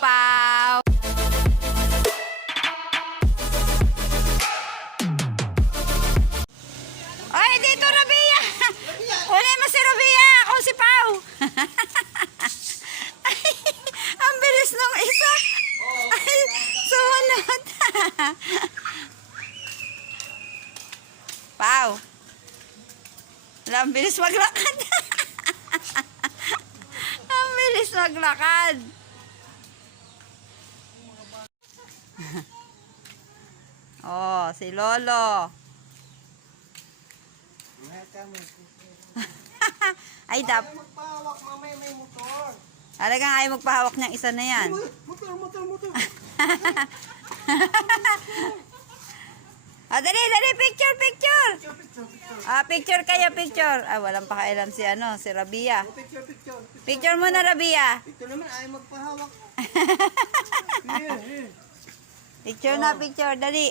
Pau Pau. Ay, dito Rabia. Kunin mo si Rabia. Ako si Pau. Ay, ang bilis nung isa. Ay, sumunod. Pau. Ang bilis maglakad. Ang bilis maglakad. Oh, si Lolo. Ay, magpahawak, mamaya may motor. Talagang ayaw magpahawak niyang isa na yan. Motor. Dali, picture. Picture kayo, picture. Walang pakailam si Rabia. Picture. Picture mo na, Rabia. Ito naman, ayaw magpahawak. Picture na, picture. Dali.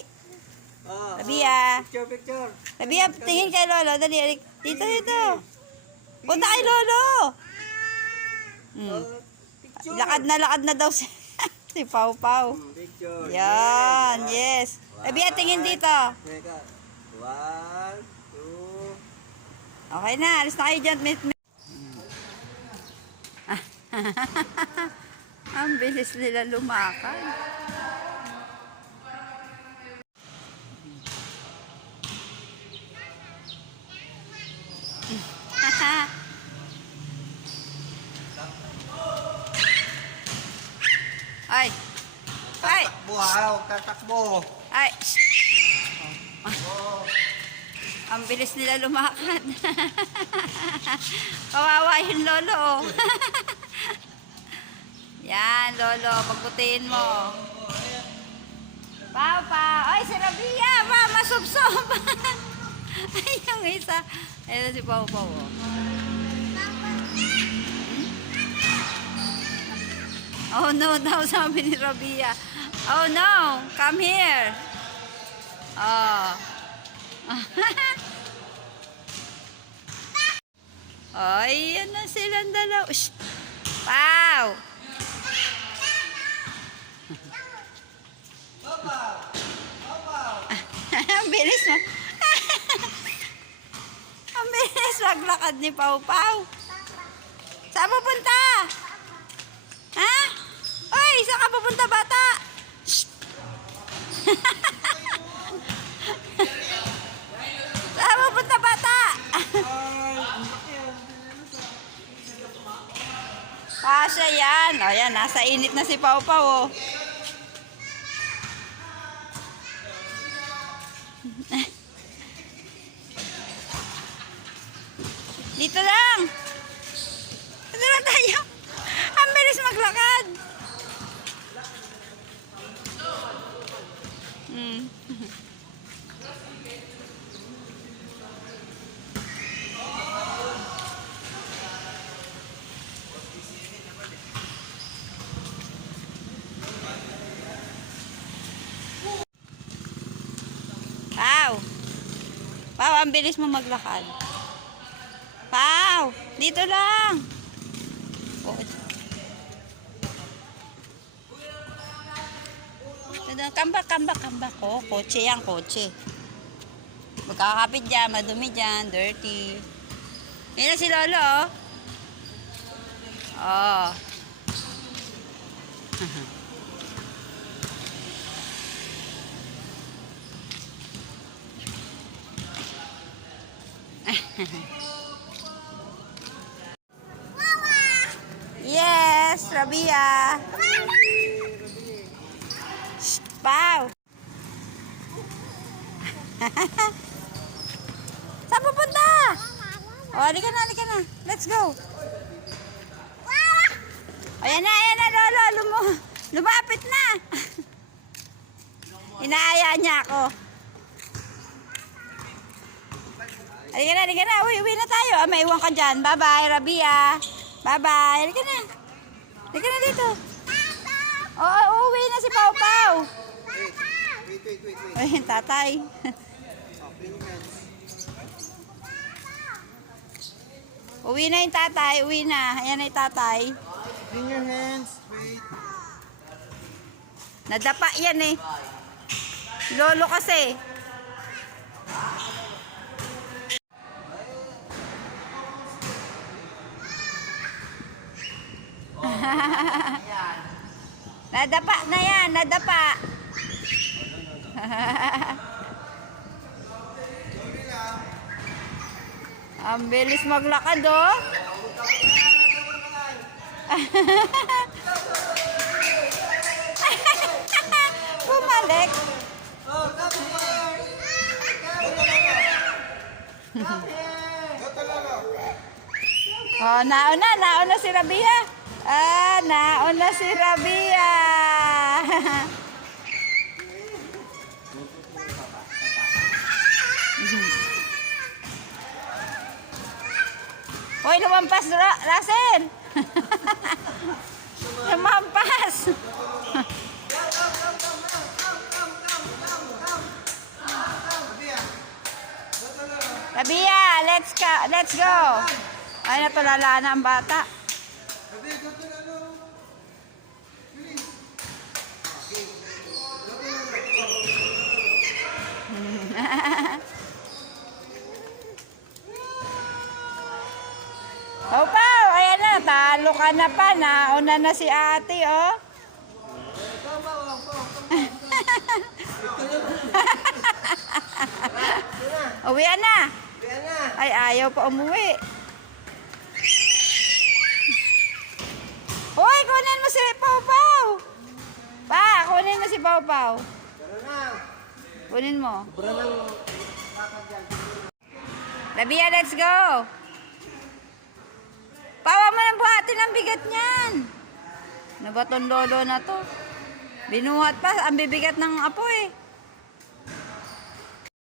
Rabia. Picture. Rabia, tingin kay Lolo. Dali, dito. Punta kay Lolo. Picture. Lakad na daw si Pau Pau. Picture. Yan, yes. Rabia, tingin dito. Teka. 1, 2. Okay na, alis na kayo dyan. Ang bilis nila lumakad. Ay. Tatakbo ha, huwag tatakbo. Ay. Ang bilis nila lumakad. Kawawa yung Lolo. Oh. Yan, Lolo, pagputiin mo. Papa, ay si Rabia, masubsob. Ay, yung isa. Ayun si Pau Pau. Oh no, daw sabi ni Rabia. Oh no, come here. Oh. Ay, yan na silang dalaw. Shh. Pau. Ang bilis mo. Ang bilis maglakad ni Pau Pau. Saan pupunta? Ha? Oy, saan ka pupunta, bata? Shh. Saan pupunta, bata? Kasya yan. O yan, nasa init na si Pau Pau. Oh. Dito lang. Dito lang tayo. Ang bilis maglakad. Pau, ang bilis mo maglakad. Pau, dito lang. Oh. Kambak. Oh, kotse yan, kotse. Magkakapit dyan, madumi dyan, dirty. Yan na si Lolo, oh. Yes, Rabia. Shh, Pau. Saan pupunta? Oh, halika na. Let's go. Ayan na, Lolo. Lumapit na. Inaaya niya ako. Halika na. Uwi na tayo. Maiwan ka dyan. Bye-bye, Rabia. Bye-bye. Halika na dito. Oo, uwi na si Pau Pau. Wait. Ay, tatay. Uwi na yung tatay. Uwi na. Ayan na yung tatay. Clean your hands. Wait. Nadapa yan eh. Lolo kasi. Nadapa na yan, nadapa. Ang bilis maglakad oh. Bumalik. Oh, nauna si Rabia. Nauna si Rabia. Hoy, lumampas, Rasen. Lumampas. Rabia, let's go. Ay, natulala na ang bata. Oh, Pao, ayan na, talo ka na pa. Nauna na si ate, oh. Uwian na. Ay, ayaw pa umuwi. Hoy, kunin mo si Pao Pao. Pa, kunin mo si Pao Pao. Kunin mo. Rabia, let's go. Pawa mo ng buhatin ang bigat niyan. Ano ba tong lolo na to? Binuhat pa, ang bibigat ng apoy.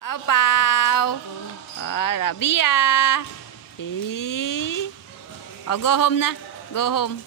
Pao Pao. Rabia. Oh, go home na. Go home.